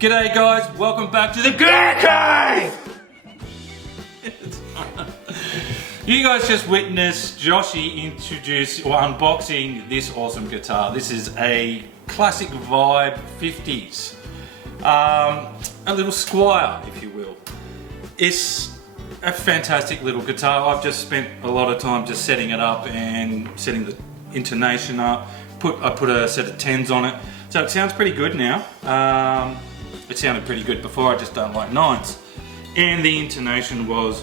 G'day guys, welcome back to the Gear Cave! You guys just witnessed Joshy introduce or unboxing this awesome guitar. This is a Classic Vibe 50s. A little Squier, if you will. It's a fantastic little guitar. I've just spent a lot of time just setting it up and setting the intonation up. I put a set of 10s on it. So it sounds pretty good now. It sounded pretty good before, I just don't like 9s. And the intonation was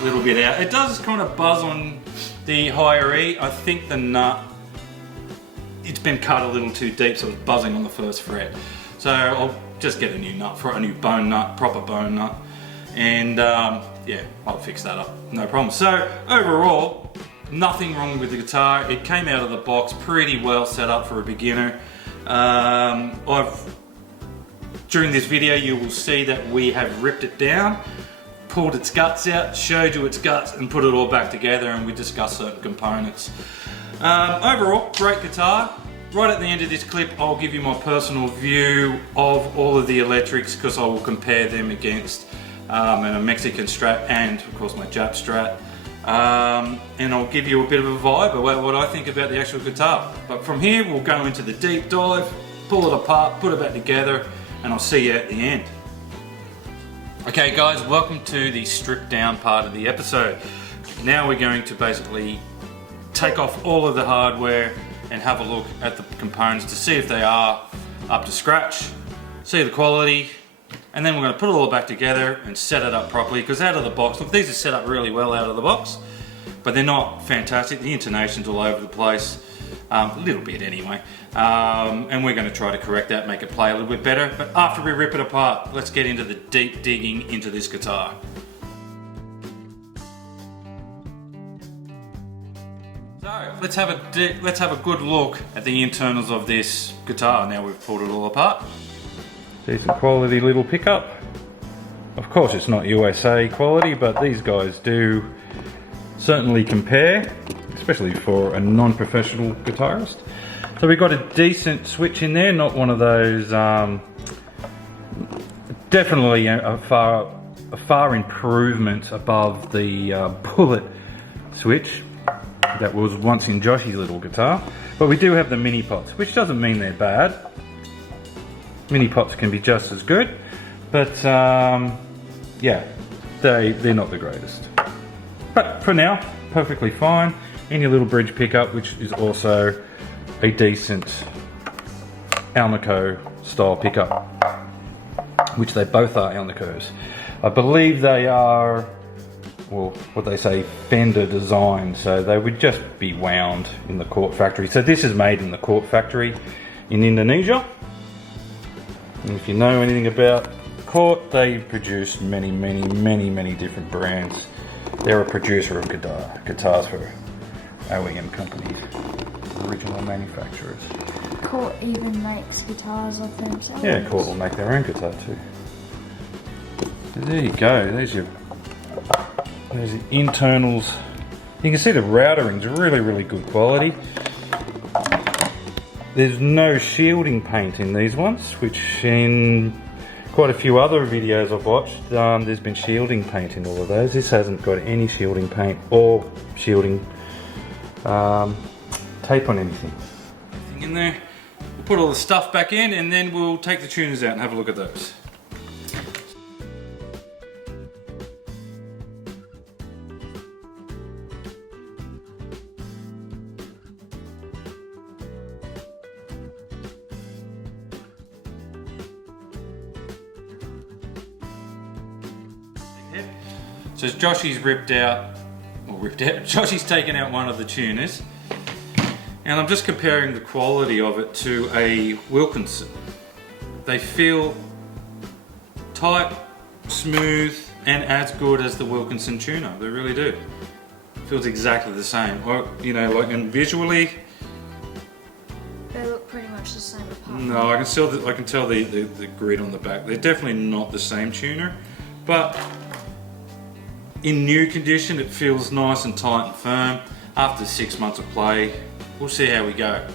a little bit out. It does kind of buzz on the higher E. I think the nut, it's been cut a little too deep, so it's buzzing on the first fret. So I'll just get a new nut, for a new bone nut, proper bone nut. And yeah, I'll fix that up, no problem. So overall, nothing wrong with the guitar. It came out of the box pretty well set up for a beginner. During this video you will see that we have ripped it down, pulled its guts out, showed you its guts and put it all back together, and we discussed certain components. Overall, great guitar. Right at the end of this clip I'll give you my personal view of all of the electrics, because I will compare them against a Mexican Strat and of course my Jap Strat. And I'll give you a bit of a vibe about what I think about the actual guitar. But from here we'll go into the deep dive, pull it apart, put it back together, and I'll see you at the end. Okay guys, welcome to the stripped down part of the episode. Now we're going to basically take off all of the hardware and have a look at the components to see if they are up to scratch, see the quality, and then we're going to put it all back together and set it up properly, because out of the box, look, these are set up really well out of the box, but they're not fantastic. The intonation's all over the place, a little bit anyway, and we're going to try to correct that, make it play a little bit better. But after we rip it apart, let's get into the deep digging into this guitar. So let's have a good look at the internals of this guitar now we've pulled it all apart. Decent quality little pickup. Of course it's not USA quality, but these guys do certainly compare, especially for a non-professional guitarist. So we've got a decent switch in there, not one of those, definitely a far improvement above the bullet switch that was once in Joshy's little guitar. But we do have the mini pots, which doesn't mean they're bad. Mini pots can be just as good, but yeah, they're not the greatest. But for now, perfectly fine. And your little bridge pickup, which is also a decent Alnico style pickup, which they both are Alnicos. I believe they are, well, what they say, Fender design, so they would just be wound in the Court factory. So this is made in the Court factory in Indonesia. And if you know anything about Court, they produce many different brands. They're a producer of guitars for OEM companies, original manufacturers. Court even makes guitars of themselves. Yeah, Court will make their own guitar too. So there you go, there's the internals. You can see the routering's really good quality. There's no shielding paint in these ones, which in quite a few other videos I've watched, there's been shielding paint in all of those. This hasn't got any shielding paint or shielding tape on anything. Everything in there. We'll put all the stuff back in and then we'll take the tuners out and have a look at those. So Joshy's Joshy's taken out one of the tuners, and I'm just comparing the quality of it to a Wilkinson. They feel tight, smooth, and as good as the Wilkinson tuner. They really do. Feels exactly the same. Or, you know, like, and visually, they look pretty much the same apart. No, I can tell the grid on the back. They're definitely not the same tuner, but in new condition it feels nice and tight and firm. After 6 months of play, we'll see how we go.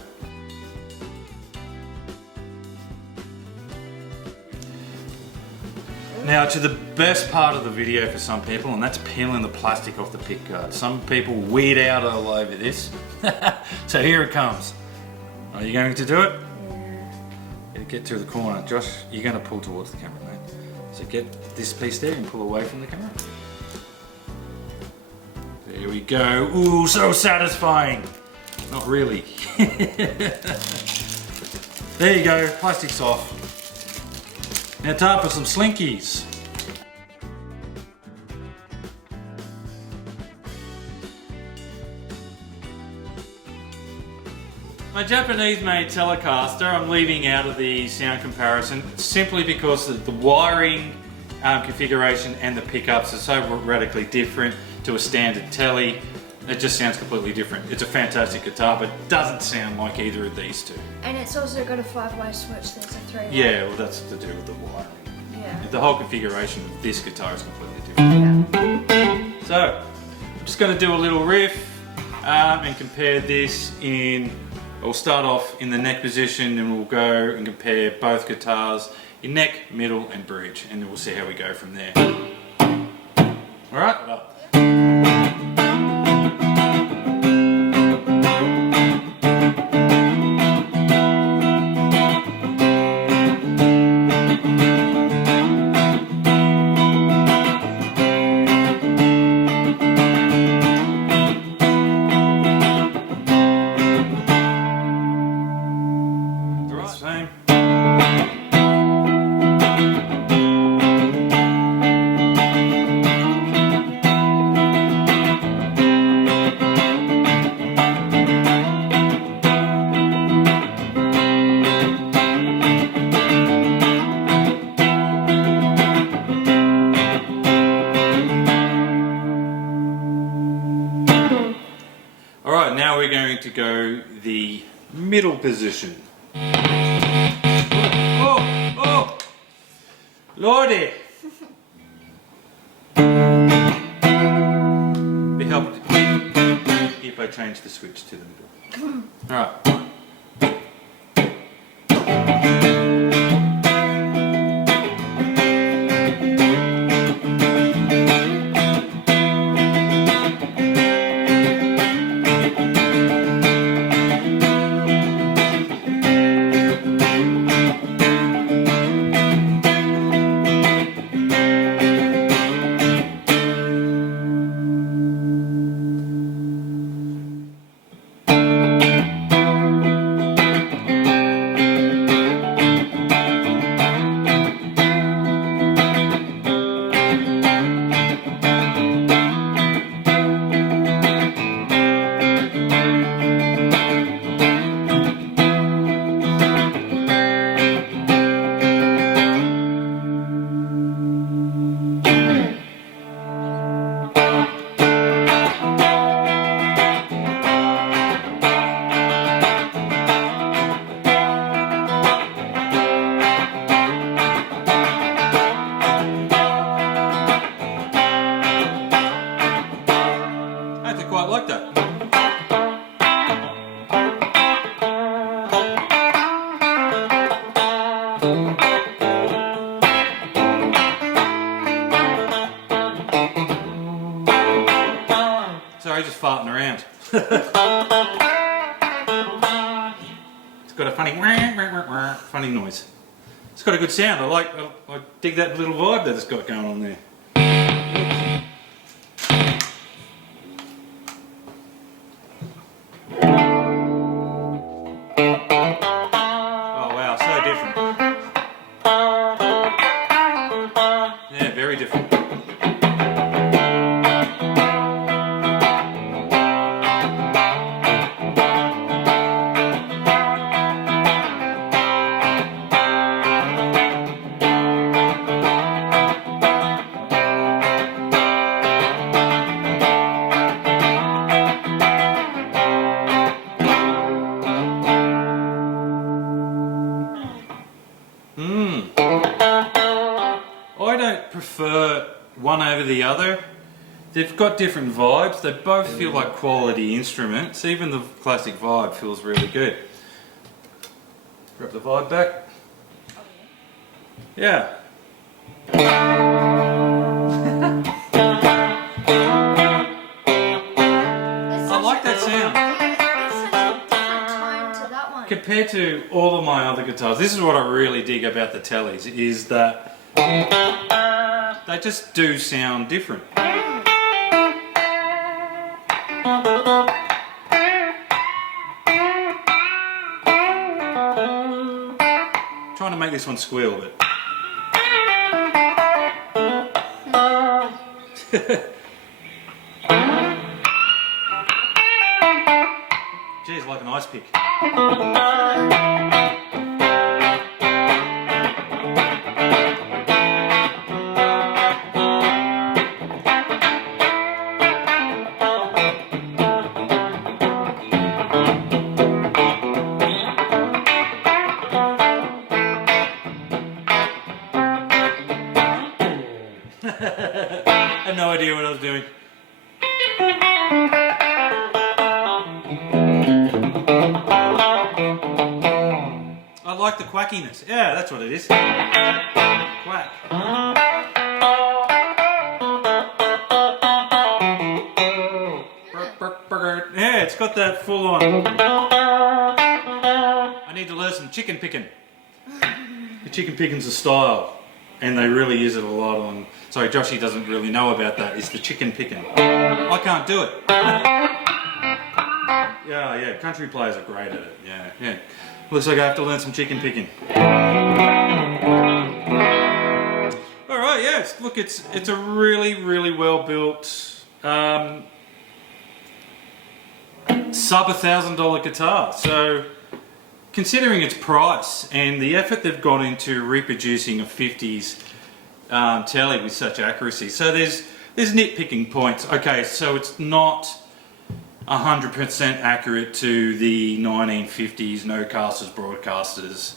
Now to the best part of the video for some people, and that's peeling the plastic off the pick guard. Some people weed out all over this. So here it comes. Are you going to do it? Yeah. Get through the corner. Josh, you're going to pull towards the camera, mate. So get this piece there and pull away from the camera. There we go. Ooh, so satisfying. Not really. There you go, plastic's off. Now time for some slinkies. My Japanese made Telecaster I'm leaving out of the sound comparison simply because the wiring configuration and the pickups are so radically different to a standard Tele. It just sounds completely different. It's a fantastic guitar, but it doesn't sound like either of these two. And it's also got a 5-way switch, there's a 3-way. Yeah, well that's to do with the wiring. Yeah. The whole configuration of this guitar is completely different. Yeah. So, I'm just going to do a little riff and compare this in, we'll start off in the neck position and we'll go and compare both guitars in neck, middle and bridge, and then we'll see how we go from there. Alright? Alright, now we're going to go the middle position. Oh! Lordy! Be helpful if I change the switch to the middle. Alright. Quite like that. Sorry, just farting around. It's got a funny noise. It's got a good sound. I dig that little vibe that it's got going on there. Very different. I don't prefer one over the other. They've got different vibes. They both feel like quality instruments. Even the Classic Vibe feels really good. Grab the Vibe back. Yeah. compared to all of my other guitars, this is what I really dig about the Tellies, is that they just do sound different. Trying to make this one squeal, but geez, like an ice pick. I had no idea what I was doing. I like the quackiness. Yeah, that's what it is. Quack. Yeah, it's got that full on. I need to learn some chicken picking. The chicken picking's a style. And they really use it a lot on... Sorry, Joshy doesn't really know about that. It's the chicken picking. I can't do it. Yeah, country players are great at it. Yeah. Looks like I have to learn some chicken picking. Alright, yeah, look, it's a really, really well built sub $1,000 guitar. So, considering its price and the effort they've gone into reproducing a 50s Telly with such accuracy, so there's nitpicking points. Okay, so it's not 100% accurate to the 1950s no-casters, broadcasters,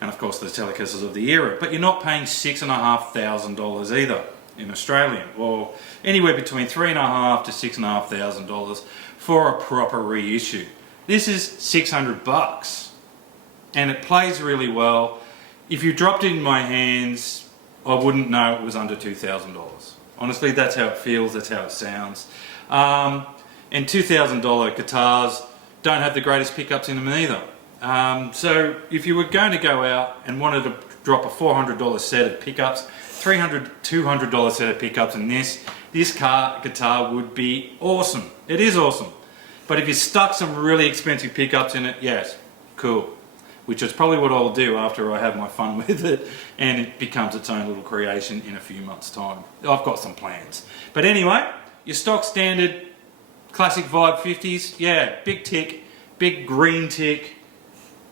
and of course the Telecasters of the era, but you're not paying $6,500 either in Australian, or anywhere between $3,500 to $6,500 for a proper reissue. This is $600. And it plays really well. If you dropped it in my hands, I wouldn't know it was under $2,000. Honestly, that's how it feels, that's how it sounds. And $2,000 guitars don't have the greatest pickups in them either. So if you were going to go out and wanted to drop a $400 set of pickups, $300, $200 set of pickups, and this guitar would be awesome. It is awesome. But if you stuck some really expensive pickups in it, yes, cool. Which is probably what I'll do after I have my fun with it and it becomes its own little creation in a few months' time. I've got some plans. But anyway, your stock standard Classic Vibe 50s, yeah, big tick, big green tick.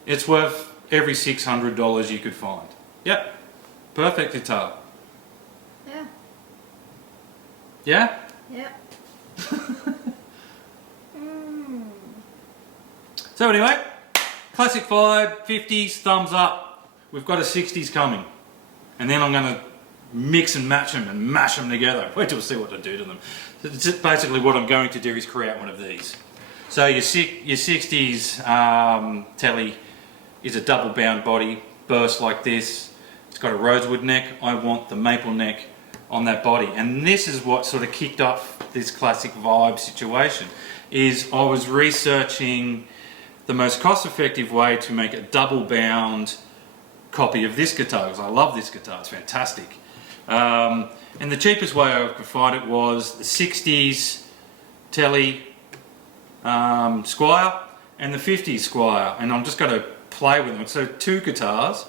It's worth every $600 you could find. Yep, perfect guitar. Yeah. Yeah? Yeah. So anyway, Classic Vibe, 50s, thumbs up. We've got a 60s coming. And then I'm going to mix and match them and mash them together. Wait till we see what to do to them. Basically what I'm going to do is create one of these. So your 60s Telly is a double bound body, burst like this. It's got a rosewood neck. I want the maple neck on that body. And this is what sort of kicked off this Classic Vibe situation. Is I was researching the most cost-effective way to make a double-bound copy of this guitar, because I love this guitar, it's fantastic. And the cheapest way I could find it was the 60s Telly Squier and the 50s Squier, and I'm just going to play with them. So two guitars,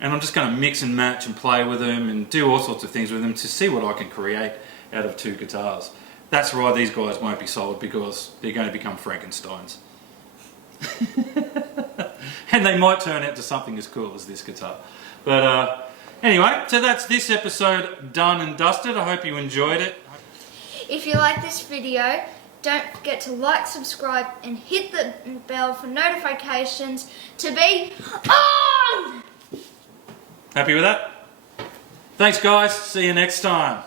and I'm just going to mix and match and play with them and do all sorts of things with them to see what I can create out of two guitars. That's why these guys won't be sold, because they're going to become Frankensteins. And they might turn out to something as cool as this guitar. But anyway, so that's this episode done and dusted. I hope you enjoyed it. If you like this video, don't forget to like, subscribe and hit the bell for notifications to be on! Happy with that? Thanks guys, see you next time.